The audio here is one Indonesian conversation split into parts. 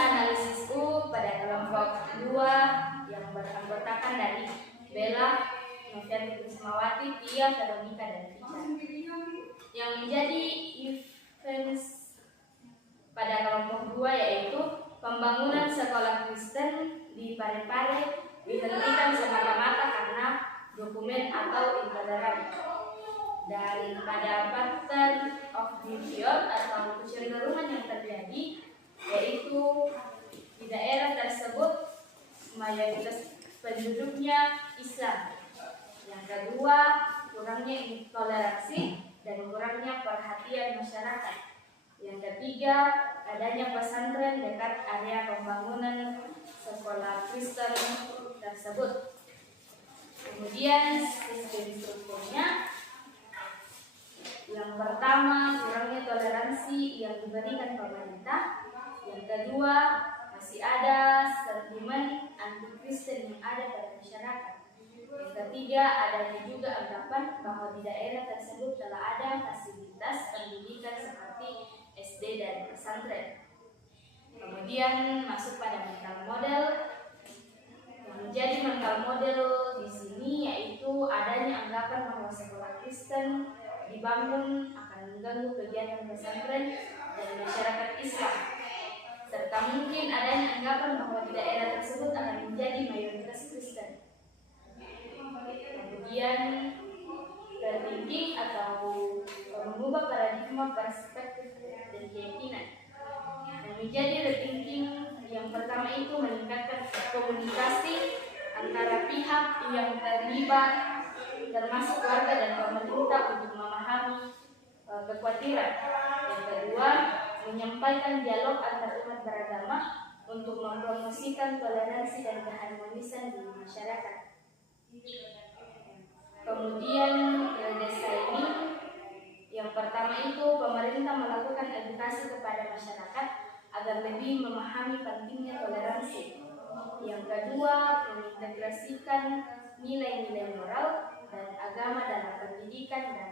analisisku pada kelompok 2 yang beranggotakan dari Bella, Novianti Kusmawati, Tia, Veronica, dan Vika. Yang menjadi events pada kelompok 2 yaitu pembangunan sekolah Kristen di Parepare dihentikan semata-mata karena dokumen atau intoleran. Dan pada pattern of behavior atau kecenderungan yang terjadi yaitu di daerah tersebut mayoritas penduduknya Islam. Yang kedua, kurangnya toleransi dan kurangnya perhatian masyarakat. Yang ketiga, adanya pesantren dekat area pembangunan sekolah Kristen tersebut. Kemudian sistem strukturnya, yang pertama, kurangnya toleransi yang diberikan pemerintah. Yang kedua, masih ada sentimen anti-Kristen yang ada pada masyarakat. Yang ketiga, adanya juga anggapan bahwa di daerah tersebut telah ada fasilitas pendidikan seperti SD dan pesantren. Kemudian masuk pada mental model. Yang menjadi mental model di sini yaitu adanya anggapan bahwa sekolah Kristen dibangun akan mengganggu kegiatan pesantren dan masyarakat Islam, serta mungkin adanya anggapan bahwa di daerah tersebut akan menjadi mayoritas Kristen. Kemudian rethinking atau mengubah paradigma perspektif dan keyakinan. Yang menjadi rethinking yang pertama itu meningkatkan komunikasi antara pihak yang terlibat termasuk warga dan pemerintah untuk memahami kekhawatiran. Yang kedua, menyampaikan dialog antar umat beragama untuk mempromosikan toleransi dan keharmonisan di masyarakat. Kemudian redesigning, yang pertama itu pemerintah melakukan edukasi kepada masyarakat agar lebih memahami pentingnya toleransi. Yang kedua, mengintegrasikan nilai-nilai moral dan agama dalam pendidikan dan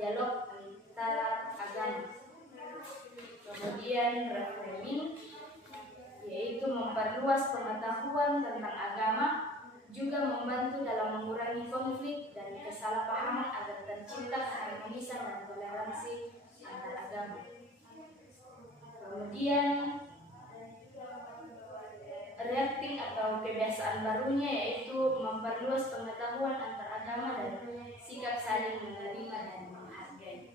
dialog antar agama. Kemudian reframing, yaitu memperluas pengetahuan tentang agama, juga membantu dalam mengurangi konflik dan kesalahpahaman agar tercipta keharmonisan dan toleransi antar agama. Kemudian reacting atau kebiasaan barunya yaitu memperluas pengetahuan antar agama dan sikap saling menerima dan menghargai.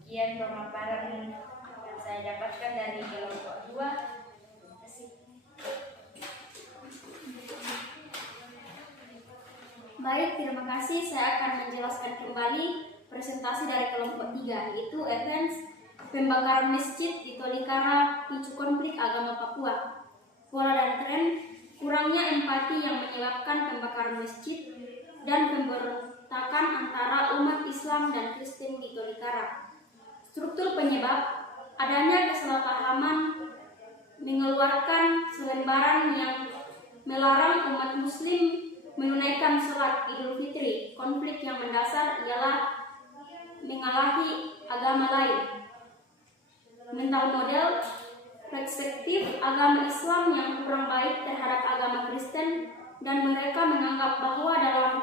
Sekian pemaparan yang saya dapatkan dari kelompok 2. Terima kasih. Baik, terima kasih. Saya akan menjelaskan kembali presentasi dari kelompok 3, yaitu events pembakaran masjid di Tolikara picu konflik agama Papua. Pola dan tren, kurangnya empati yang menyebabkan pembakaran masjid dan pemberontakan antara umat Islam dan Kristen di Tolikara. Struktur penyebab, adanya kesalahpahaman mengeluarkan selembaran yang melarang umat Muslim menunaikan sholat Idul Fitri. Konflik yang mendasar ialah mengalahi agama lain. Mental model, perspektif agama Islam yang kurang baik terhadap agama Kristen, dan mereka menganggap bahwa dalam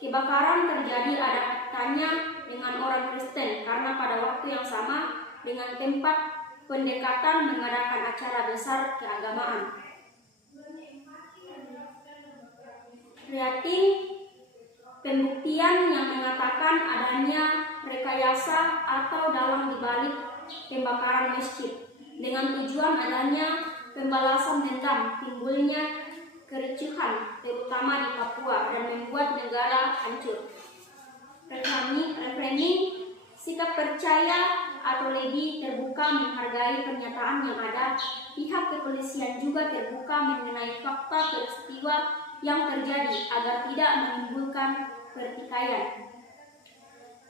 kebakaran terjadi ada kaitannya dengan orang Kristen karena pada waktu yang sama dengan tempat pendekatan mengadakan acara besar keagamaan. Rating, pembuktian yang mengatakan adanya rekayasa atau dalang dibalik pembakaran masjid dengan tujuan adanya pembalasan dendam, timbulnya kericuhan terutama di Papua dan membuat negara hancur. Reframing, sikap percaya atau lebih terbuka menghargai pernyataan yang ada. Pihak kepolisian juga terbuka mengenai fakta peristiwa yang terjadi agar tidak menimbulkan pertikaian.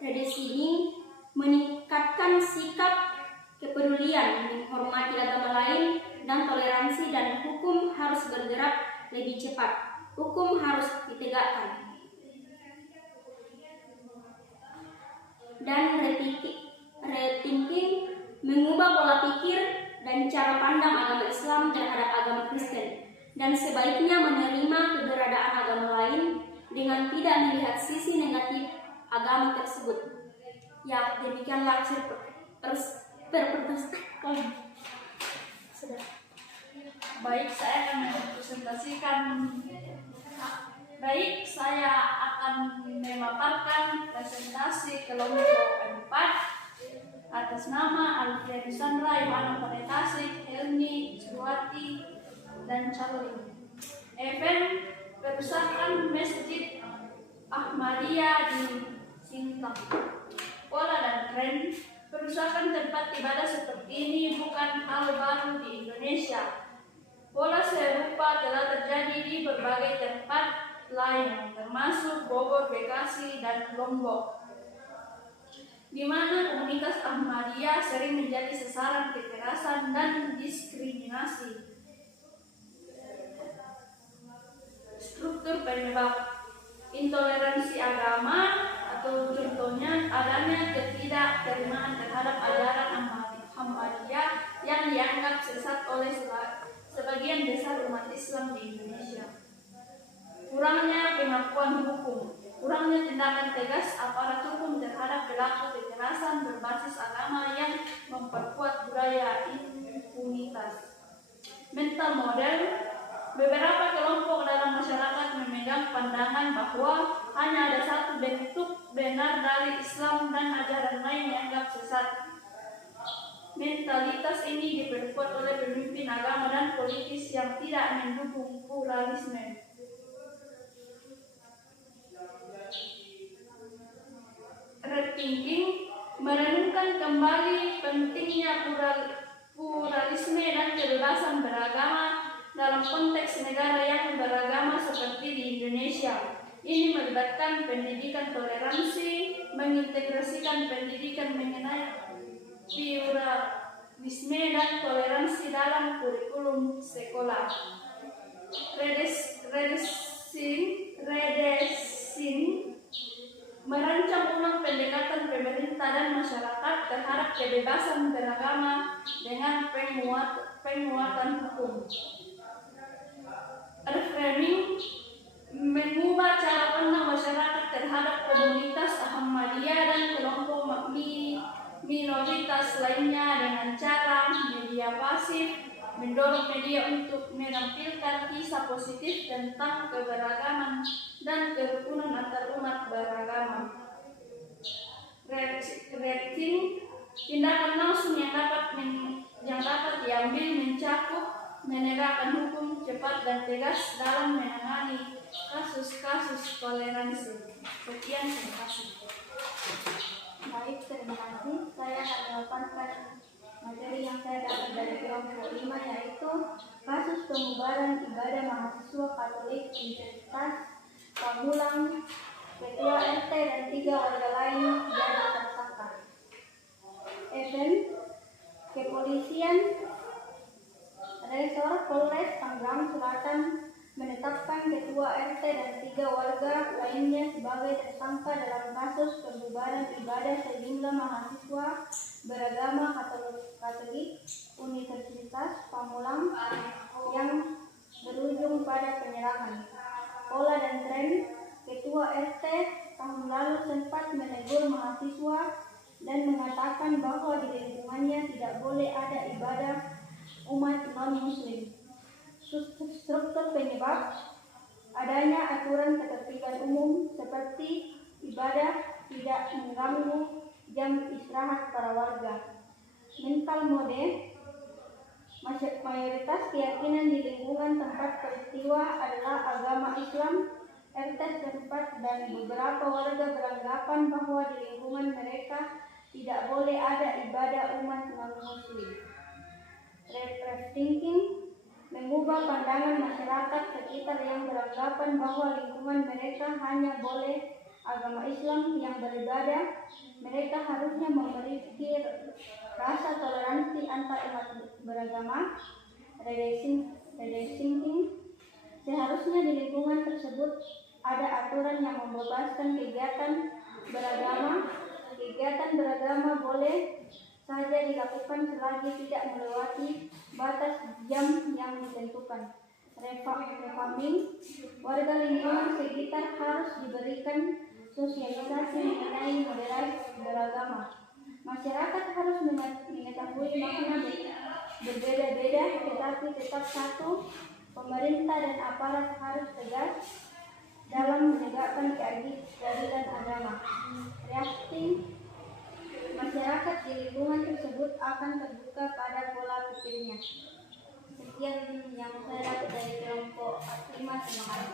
Redesigning, meningkatkan sikap kepedulian, menghormati agama lain dan toleransi, dan hukum harus bergerak lebih cepat. Hukum harus ditegakkan. Dan rethinking, dan cara pandang agama Islam terhadap agama Kristen, dan sebaiknya menerima keberadaan agama lain dengan tidak melihat sisi negatif agama tersebut. Ya, demikianlah Baik, saya akan mempresentasikan. Baik, saya akan memaparkan presentasi kelompok 4 atas nama Alfian Sandra, Yohana Panetasik, Helmi, Suwati, dan Charlie. Event perusahaan Masjid Ahmadiyah di Sintang. Pola dan tren perusahaan tempat ibadah seperti ini bukan hal baru di Indonesia. Pola serupa telah terjadi di berbagai tempat lain, termasuk Bogor, Bekasi, dan Lombok, di mana komunitas Ahmadiyah sering menjadi sasaran kekerasan dan diskriminasi. Struktur penyebab intoleransi agama atau contohnya adanya ketidakterimaan terhadap ajaran Ahmadiyah yang dianggap sesat oleh sebagian besar umat Islam di Indonesia. Kurangnya pengakuan hukum, kurangnya tindakan tegas aparat hukum terhadap pelaku kekerasan berbasis agama yang memperkuat budaya impunitas. Mental model, beberapa kelompok dalam masyarakat memegang pandangan bahwa hanya ada satu bentuk benar dari Islam dan ajaran lain dianggap sesat. Mentalitas ini diperkuat oleh pemimpin agama dan politis yang tidak mendukung pluralisme. Rethinking, merenungkan kembali pentingnya pluralisme dan kebebasan beragama dalam konteks negara yang beragama seperti di Indonesia. Ini melibatkan pendidikan toleransi, mengintegrasikan pendidikan mengenai pluralisme dan toleransi dalam kurikulum sekolah. Redesing, merancang ulang pendekatan pemerintah dan masyarakat terhadap kebebasan beragama dengan penguatan hukum. Reframing, mengubah cara pandang masyarakat terhadap komunitas Ahmadiyah dan kelompok minoritas lainnya dengan cara media pasif, mendorong media untuk menampilkan kisah positif tentang keberagaman dan kerukunan antar umat beragama. Rating, tindakan langsung yang dapat diambil mencakup menegakkan hukum cepat dan tegas dalam menangani kasus-kasus toleransi. Sekian, terima kasih. Baik, terima kasih. Saya akan memaparkan materi yang saya dapat dari kelompok 5, yaitu kasus pembubaran ibadah mahasiswa Katolik Universitas Pamulang, Ketua RT dan 3 warga lain jadi tersangka. Event, kepolisian Resor Polres Tangerang Selatan menetapkan Ketua RT dan 3 warga lainnya sebagai tersangka dalam kasus pembubaran ibadah sejumlah mahasiswa beragama Katolik Universitas Pamulang yang berujung pada penyerangan. Pola dan tren, Ketua RT tahun lalu sempat menegur mahasiswa dan mengatakan bahwa di lingkungannya tidak boleh ada ibadah umat non-muslim. Struktur penyebab, adanya aturan ketertiban umum seperti ibadah tidak mengganggu jam istirahat para warga. Mental mode, mayoritas keyakinan di lingkungan tempat peristiwa adalah agama Islam. RT setempat dan beberapa warga beranggapan bahwa di lingkungan mereka tidak boleh ada ibadah umat non-muslim. Rethinking, mengubah pandangan masyarakat sekitar yang beranggapan bahwa lingkungan mereka hanya boleh agama Islam yang beribadah. Mereka harusnya memiliki rasa toleransi antar umat beragama. Rethinking, seharusnya di lingkungan tersebut ada aturan yang membebaskan kegiatan beragama. Kegiatan beragama boleh saja dilakukan selagi tidak melewati batas jam yang ditentukan. Refarming, warga lingkungan sekitar harus diberikan sosialisasi mengenai moderasi beragama. Masyarakat harus mengetahui makna berbeda-beda tetapi tetap satu. Pemerintah dan aparat harus tegas dalam menegakkan keadilan agama. Reacting, masyarakat di lingkungan tersebut akan terbuka pada pola pikirnya. Sekian yang saya dapat dari kelompok 5. Terima kasih.